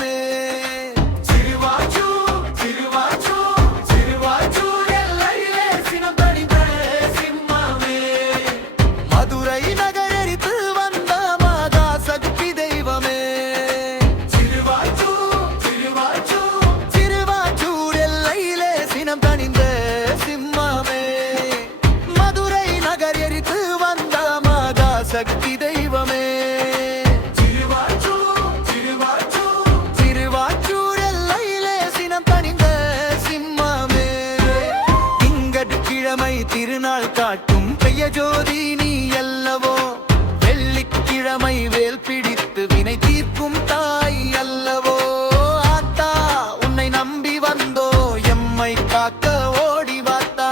தெய்வமே. மதுரை நகரெரித்து வந்த மகா சக்தி தெய்வமே. திருவாச்சூர் எல்லையிலே சினம் தணிந்த சிம்மமே. மதுரை நகர் எரித்து வந்த மகா சக்தி தெய்வமே. திருவாச்சூர் எல்லையிலே சினம் தணிந்த சிம்மமே. திங்கட்கிழமை திருநாள் காட்டும் பெய்ய ஜோதி நீ அல்லவோ. வெள்ளிக்கிழமை வேல் பிடித்து வினை தீர்க்கும் தாய் அல்லவோ. ஆத்தா உன்னை நம்பி வந்தோ எம்மை காக்க ஓடி வாத்தா.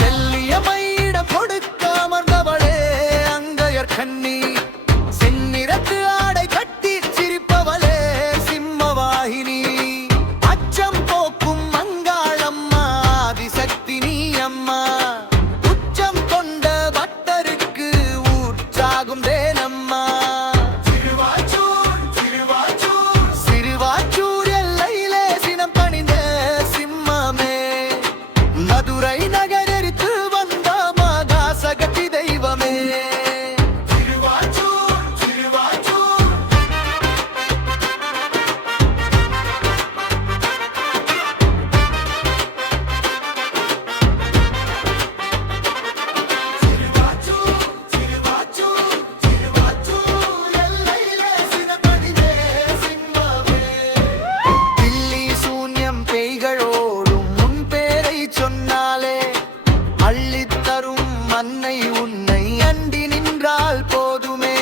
செல்லியமையிடம் கொடுக்க அமர்ந்தவளே அங்கையர் கண்ணி. செந்நிறத்து ஆடை கட்டி சிரிப்பவளே சிம்மவாகினி. அச்சம் போக்கும் மங்காளம்மா ஆதிசக்தி நீ அம்மா. உச்சம் கொண்ட பக்தருக்கு ஊற்றாகும் தேனம்மா. சிறுவாச்சூர் எல்லையிலே சினம் பணிந்த சிம்மமே. மதுரை நகரெரித்து வந்த மகா சக்தி தெய்வமே. தில்லி சூன்யம் பேய்களோடும் முன் பேரை சொன்னாலே அள்ளித்தரும் மன்னை உன்னை அண்டி நின்றால் போதுமே.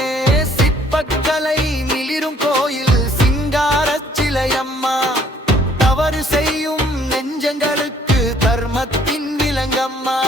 சிற்பக்கலை மிளிரும் கோயில் சிங்காரச் சிலையம்மா. தவறு செய்யும் நெஞ்சங்களுக்கு தர்மத்தின் விலங்கம்மா.